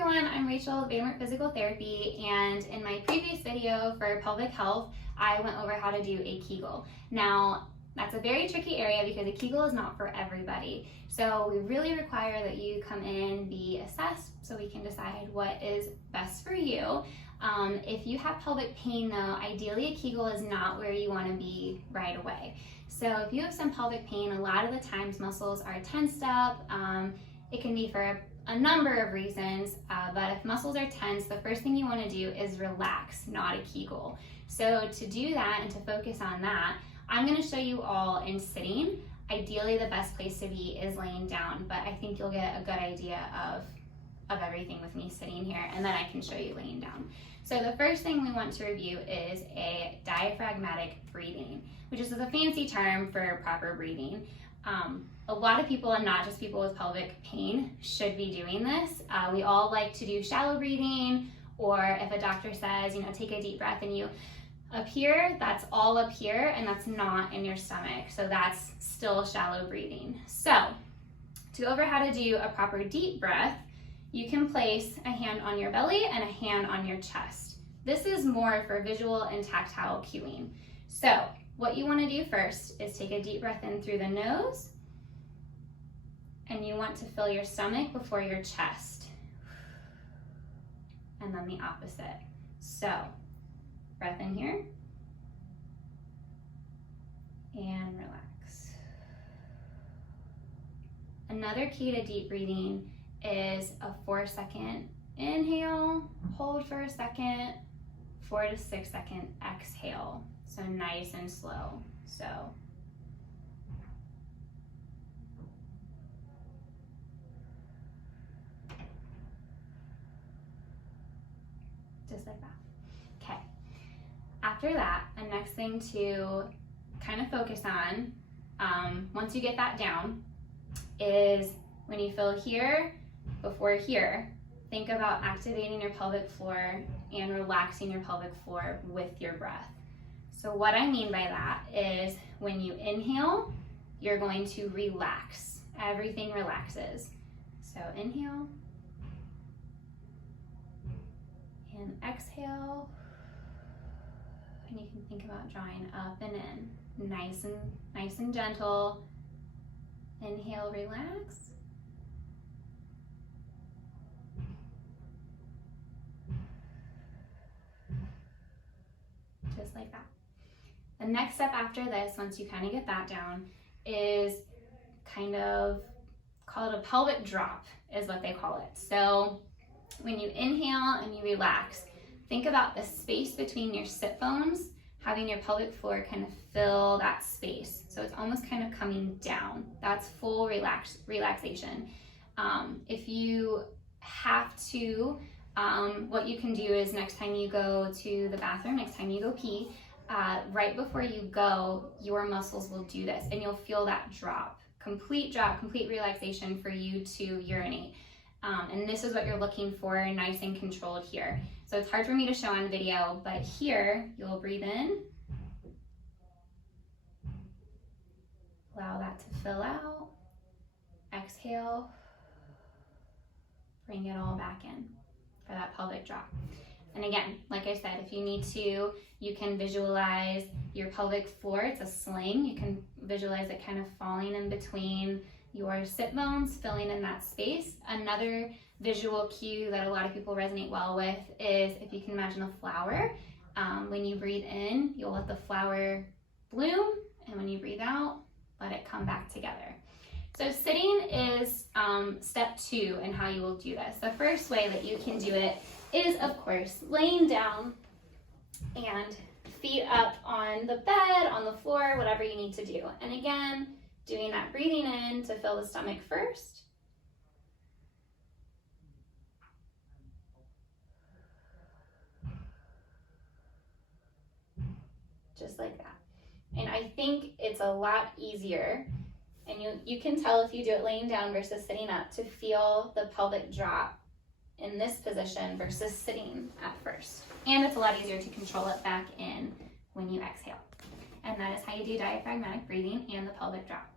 everyone, I'm Rachel with Physical Therapy, and in my previous video for pelvic health, I went over how to do a Kegel. Now, that's a very tricky area because a Kegel is not for everybody. So we really require that you come in, be assessed, so we can decide what is best for you. If you have pelvic pain though, ideally a Kegel is not where you want to be right away. So if you have some pelvic pain, a lot of the times muscles are tensed up. It can be for a number of reasons, but if muscles are tense, the first thing you want to do is relax, not a Kegel. So to do that and to focus on that, I'm going to show you all in sitting. Ideally, the best place to be is laying down, but I think you'll get a good idea of everything with me sitting here, and then I can show you laying down. So the first thing we want to review is a diaphragmatic breathing, which is a fancy term for proper breathing. A lot of people, and not just people with pelvic pain, should be doing this. We all like to do shallow breathing, or if a doctor says, take a deep breath and you up here, that's all up here, and that's not in your stomach. So that's still shallow breathing. So to go over how to do a proper deep breath, you can place a hand on your belly and a hand on your chest. This is more for visual and tactile cueing. So what you want to do first is take a deep breath in through the nose, and you want to fill your stomach before your chest. And then the opposite. So breath in here and relax. Another key to deep breathing is a 4-second inhale, hold for a second, 4 to 6 second exhale. So nice and slow. So just like that. Okay. After that, the next thing to kind of focus on, once you get that down, is when you feel here before here, think about activating your pelvic floor and relaxing your pelvic floor with your breath. So what I mean by that is when you inhale, you're going to relax. Everything relaxes. So inhale and exhale. And you can think about drawing up and in, nice and gentle. Inhale, relax. Just like that. The next step after this, once you kind of get that down, is kind of, call it a pelvic drop, is what they call it. So when you inhale and you relax, think about the space between your sit bones, having your pelvic floor kind of fill that space. So it's almost kind of coming down. That's full relaxation. If you have to, what you can do is next time you go to the bathroom, next time you go pee, right before you go, your muscles will do this and you'll feel that drop, complete relaxation for you to urinate. And this is what you're looking for, nice and controlled here. So it's hard for me to show on video, but here you'll breathe in, allow that to fill out, exhale, bring it all back in for that pelvic drop. And again, like I said, if you need to, you can visualize your pelvic floor. It's a sling. You can visualize it kind of falling in between your sit bones, filling in that space. Another visual cue that a lot of people resonate well with is if you can imagine a flower. When you breathe in, you'll let the flower bloom, and when you breathe out, let it come back together. So sitting is step 2 in how you will do this. The first way that you can do it is, of course, laying down and feet up on the bed, on the floor, whatever you need to do. And again, doing that breathing in to fill the stomach first. Just like that. And I think it's a lot easier, and you can tell if you do it laying down versus sitting up, to feel the pelvic drop in this position versus sitting at first. And it's a lot easier to control it back in when you exhale. And that is how you do diaphragmatic breathing and the pelvic drop.